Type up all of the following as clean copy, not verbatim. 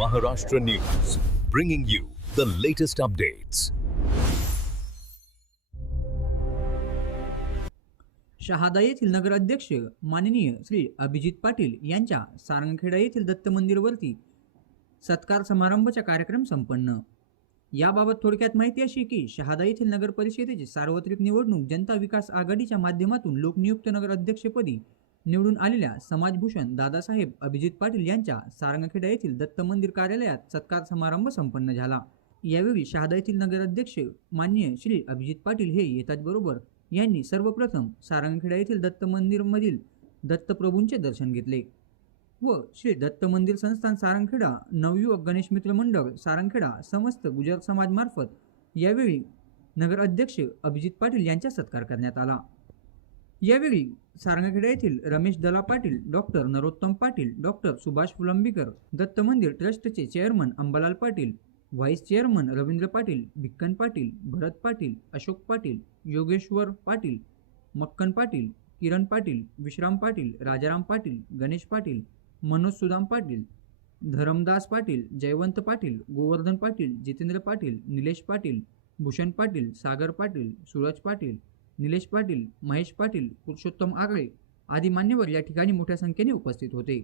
Maharashtra News, bringing you the latest updates. Shahada येथील नगराध्यक्ष माननीय श्री अभिजित पाटील यांच्या सारंगखेडा येथील दत्त मंदिरवरती सत्कार समारंभाचा कार्यक्रम संपन्न. याबाबत थोडक्यात माहिती अशी की शहादा येथील नगर परिषदेची सार्वत्रिक निवडणूक जनता विकास आघाडीच्या माध्यमातून लोकनियुक्त नगराध्यक्षपदी निवडून आलेल्या समाजभूषण दादासाहेब अभिजित पाटील यांच्या सारंगखेडा येथील दत्त मंदिर कार्यालयात सत्कार समारंभ संपन्न झाला. यावेळी शहादा येथील नगराध्यक्ष माननीय श्री अभिजित पाटील हे येताचबरोबर यांनी सर्वप्रथम सारंगखेडा येथील दत्त मंदिरमधील दत्तप्रभूंचे दर्शन घेतले व श्री दत्त मंदिर संस्थान सारंगखेडा, नवयुवक गणेश मित्र मंडळ सारंगखेडा, समस्त गुजर समाजमार्फत यावेळी नगराध्यक्ष अभिजित पाटील यांचा सत्कार करण्यात आला. यावेळी सारंगखेडा येथील रमेश दला पाटील, डॉक्टर नरोत्तम पाटील, डॉक्टर सुभाष फुलंबीकर, दत्त मंदिर ट्रस्टचे chairman Ambalal Patil, vice chairman Ravindra Patil, Bhikkan Patil, Bharat Patil, Ashok Patil, Yogeshwar Patil, Makkan Patil, Kiran Patil, Vishram Patil, Rajaram Patil, Ganesh Patil, Manoj Sudam Patil, Dharamdas Patil, Jaywant Patil, Govardhan Patil, Jitendra Patil, Nilesh Patil, Bhushan Patil, Sagar Patil, Suraj Patil, Nilesh Patil, Mahesh Patil, Purushottam Agale आदी मान्यवर या ठिकाणी मोठ्या संख्येने उपस्थित होते.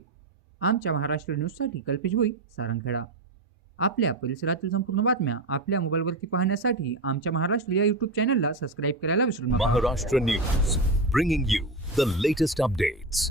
आमच्या महाराष्ट्र न्यूजसाठी कल्पेश भोई, सारंगखेडा. आपल्या परिसरातील संपूर्ण बातम्या आपल्या मोबाईलवरती पाहण्यासाठी आमच्या महाराष्ट्र या यूट्यूब चॅनलला सबस्क्राईब करायला विसरू नका. Maharashtra News, bringing you the latest updates.